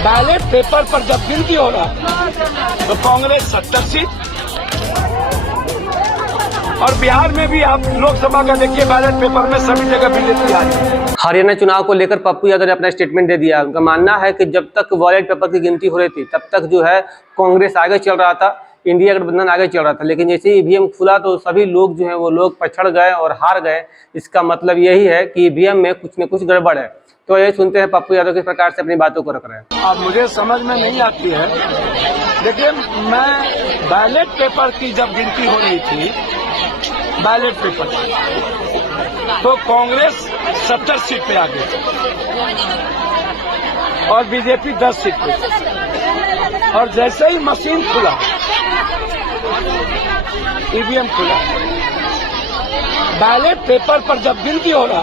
Ballot paper पर जब गिनती हो रहा तो कांग्रेस 70 सीट, और बिहार में भी आप लोकसभा का देखिए बैलेट पेपर में सभी जगह बीजेपी आ रही है। हरियाणा चुनाव को लेकर पप्पू यादव ने अपना स्टेटमेंट दे दिया। उनका मानना है कि जब तक बैलेट पेपर की गिनती हो रही थी तब तक जो है कांग्रेस आगे चल रहा था, इंडिया गठबंधन आगे चल रहा था, लेकिन जैसे ईवीएम खुला तो सभी लोग जो है वो लोग पछड़ गए और हार गए। इसका मतलब यही है कि ईवीएम में कुछ न कुछ गड़बड़ है। तो ये सुनते हैं पप्पू यादव किस प्रकार से अपनी बातों को रख रहे हैं। अब मुझे समझ में नहीं आती है। देखिए, मैं बैलेट पेपर की जब गिनती हो रही थी, बैलेट पेपर तो कांग्रेस 70 सीट पे आ गई और बीजेपी 10 सीट पे। और जैसे ही मशीन खुला, ईवीएम खुला, बैलेट पेपर पर जब गिनती हो रहा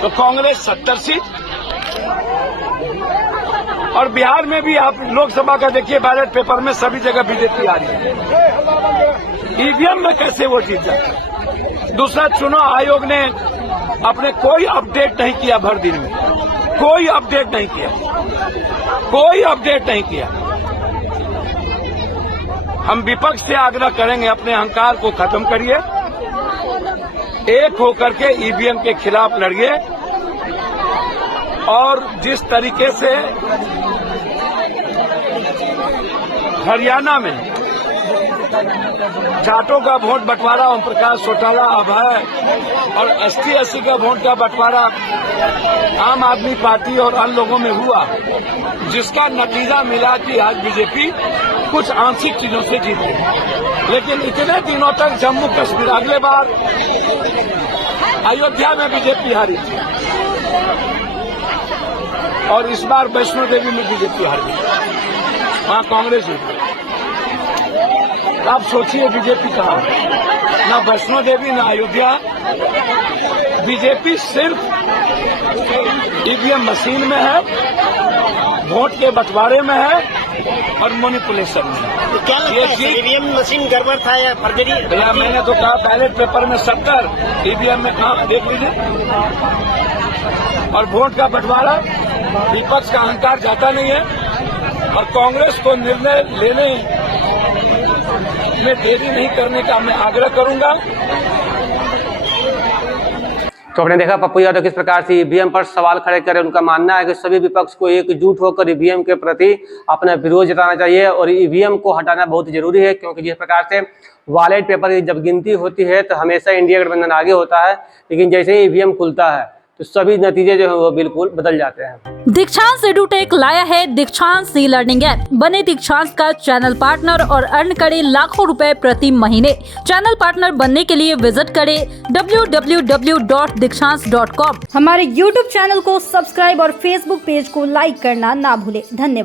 तो कांग्रेस 70 सीट, और बिहार में भी आप लोकसभा का देखिए बैलेट पेपर में सभी जगह बीजेपी आ रही है। ईवीएम में कैसे वो जीत जाए? दूसरा, चुनाव आयोग ने अपने कोई अपडेट नहीं किया, भर दिन में कोई अपडेट नहीं किया, कोई अपडेट नहीं किया। हम विपक्ष से आग्रह करेंगे, अपने अहंकार को खत्म करिए, एक होकर के ईवीएम के खिलाफ लड़िए। और जिस तरीके से हरियाणा में जाटों का वोट बंटवारा ओम प्रकाश चौटाला, अभय और ST/SC का वोट का बंटवारा आम आदमी पार्टी और अन्य लोगों में हुआ, जिसका नतीजा मिला कि आज बीजेपी कुछ आंशिक चीजों से जीती। लेकिन इतने दिनों तक जम्मू कश्मीर, अगले बार अयोध्या में बीजेपी हारी थी और इस बार वैष्णो देवी में बीजेपी हारी, वहां कांग्रेस जीती। आप सोचिए बीजेपी कहाँ है? ना वैष्णो देवी ना अयोध्या। बीजेपी सिर्फ ईवीएम मशीन में है, वोट के बंटवारे में है और मैनिपुलेशन में है। तो क्या लगता है ईवीएम मशीन गड़बड़ था या फर्जरी? भैया, मैंने तो कहा बैलेट पेपर में 70, ईवीएम में कहाँ, देख लीजिए। और वोट का बंटवारा, विपक्ष का अहंकार जाता नहीं है और कांग्रेस को निर्णय लेने में देरी नहीं करने का मैं आग्रह करूंगा। तो आपने देखा पप्पू यादव किस प्रकार से ईवीएम पर सवाल खड़े करे। उनका मानना है कि सभी विपक्ष को एकजुट होकर ईवीएम के प्रति अपना विरोध जताना चाहिए और ईवीएम को हटाना बहुत जरूरी है, क्योंकि जिस प्रकार से बैलेट पेपर की जब गिनती होती है तो हमेशा इंडिया गठबंधन आगे होता है, लेकिन जैसे ही ईवीएम खुलता है तो सभी नतीजे जो है वो बिल्कुल बदल जाते हैं। दीक्षांत एडुटेक लाया है दीक्षांत सी लर्निंग ऐप। बने दीक्षांत का चैनल पार्टनर और अर्न करें लाखों रुपए प्रति महीने। चैनल पार्टनर बनने के लिए विजिट करें www.dikshans.com। हमारे YouTube चैनल को सब्सक्राइब और Facebook पेज को लाइक करना ना भूले। धन्यवाद।